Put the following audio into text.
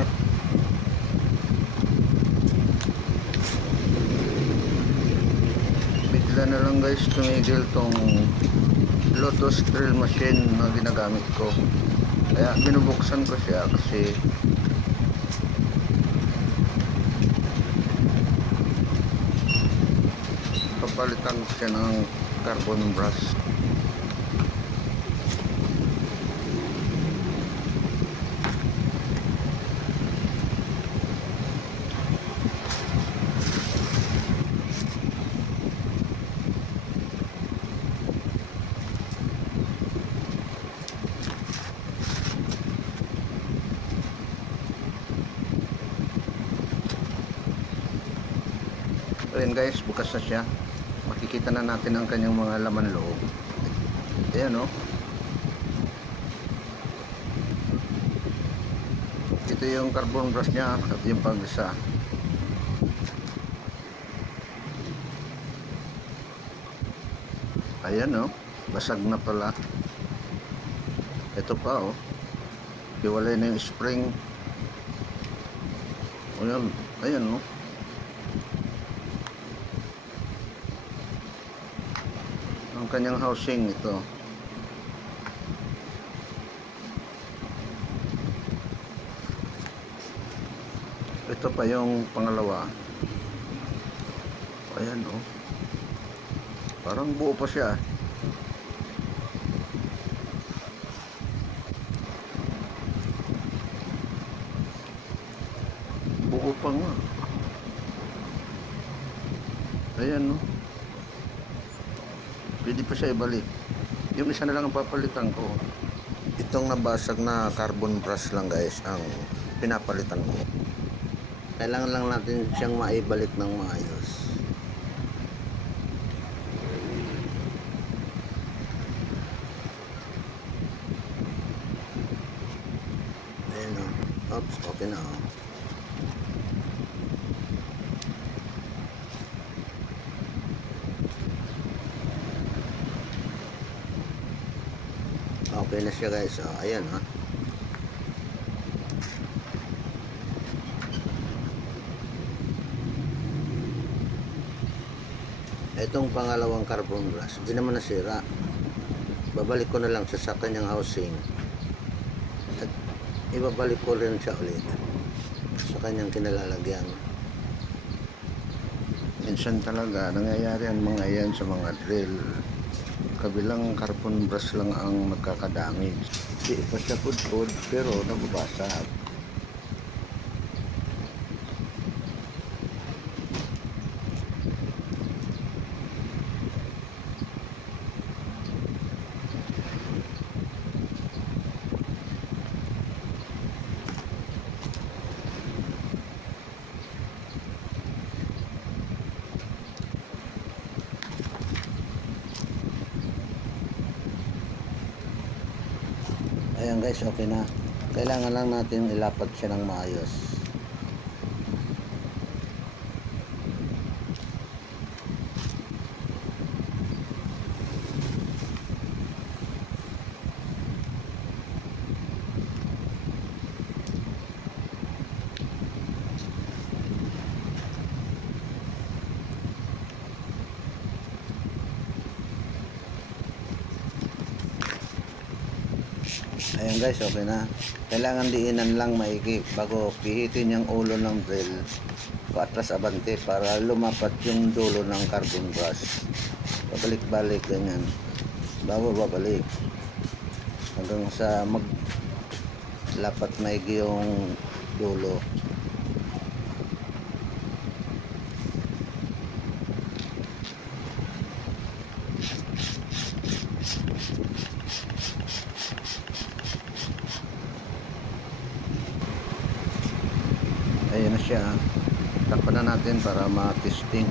lang. Bigla na lang guys tumigil tong Lotus drill machine na ginagamit ko. Kaya binubuksan ko siya kasi papalitan ko siya ng carbon brush. Ayan guys, bukas na siya. Makikita na natin ang kanyang mga laman loob. Ayan o. Ito yung carbon brush niya at yung pag-isa. Ayan o. Basag na pala. Ito pa o. Hiwalay na yung spring. Ayan. Ayan o. ang kanyang housing ito ito pa yung pangalawa. Ayan oh. Parang buo pa siya. Buo pa nga. Ayan oh pwede pa siya ibalik. Yung isa na lang ang papalitan ko. Itong nabasag na carbon brush lang guys ang pinapalitan ko. Kailangan lang natin siyang maibalik ng maayos. Ayun o oops okay na o Okay na siya guys. Oh, ayan ha. Itong pangalawang carbon brush, hindi naman nasira. Babalik ko na lang siya sa kanyang housing. At ibabalik ko rin siya ulit sa kanyang kinalalagyan. Minsan talaga nangyayari ang mga yan sa mga drill kabilang carbon brush lang ang nagkakadamage. Di pa siya pudpud pero nababasag. Ayan guys, okay na. Kailangan lang natin ilapat siya ng maayos. Ayan guys, okay na. Kailangan diinan lang maigi bago pihitin yung ulo ng drill patras abante para lumapat yung dulo ng carbon brush. Babalik-balik ganyan. Bago babalik. Hanggang sa mag lapat maigi yung dulo. Ayan na siya. Takpan na natin para ma-testing.